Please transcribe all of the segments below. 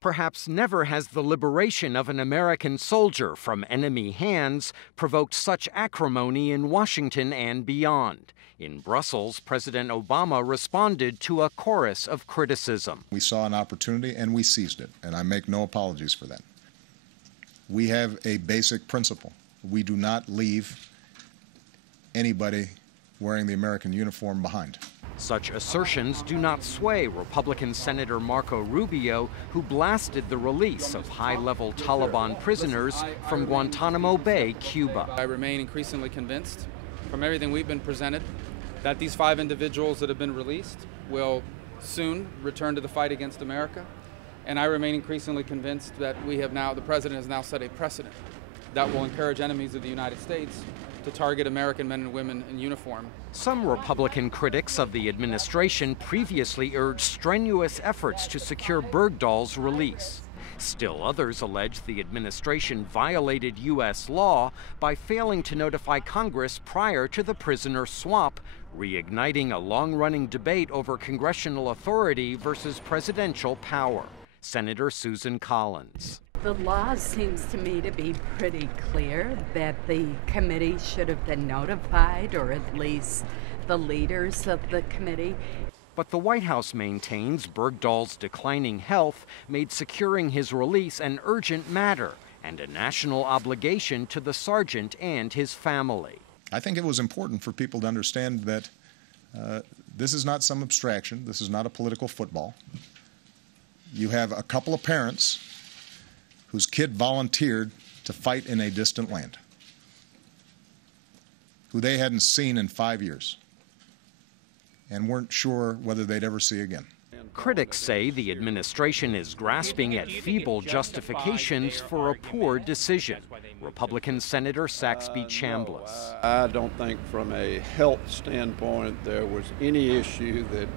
Perhaps never has the liberation of an American soldier from enemy hands provoked such acrimony in Washington and beyond. In Brussels, President Obama responded to a chorus of criticism. We saw an opportunity and we seized it, and I make no apologies for that. We have a basic principle. We do not leave anybody wearing the American uniform behind. Such assertions do not sway Republican Senator Marco Rubio, who blasted the release of high-level Taliban prisoners from Guantanamo Bay, Cuba. I remain increasingly convinced, from everything we've been presented, that these 5 individuals that have been released will soon return to the fight against America. And I remain increasingly convinced that the President has now set a precedent that will encourage enemies of the United States to target American men and women in uniform. Some Republican critics of the administration previously urged strenuous efforts to secure Bergdahl's release. Still others allege the administration violated U.S. law by failing to notify Congress prior to the prisoner swap, reigniting a long-running debate over congressional authority versus presidential power. Senator Susan Collins. The law seems to me to be pretty clear that the committee should have been notified, or at least the leaders of the committee. But the White House maintains Bergdahl's declining health made securing his release an urgent matter and a national obligation to the sergeant and his family. I think it was important for people to understand that this is not some abstraction. This is not a political football. You have a couple of parents whose kid volunteered to fight in a distant land, who they hadn't seen in 5 years and weren't sure whether they'd ever see again. Critics say the administration is grasping at feeble justifications for a poor decision. Republican Senator Saxby Chambliss. I don't think from a health standpoint there was any issue that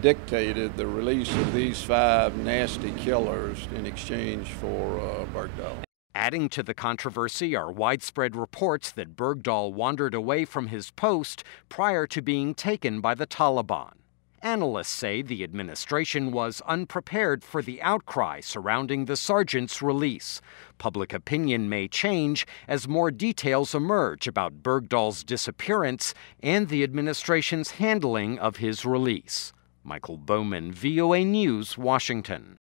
dictated the release of these 5 nasty killers in exchange for Bergdahl. Adding to the controversy are widespread reports that Bergdahl wandered away from his post prior to being taken by the Taliban. Analysts say the administration was unprepared for the outcry surrounding the sergeant's release. Public opinion may change as more details emerge about Bergdahl's disappearance and the administration's handling of his release. Michael Bowman, VOA News, Washington.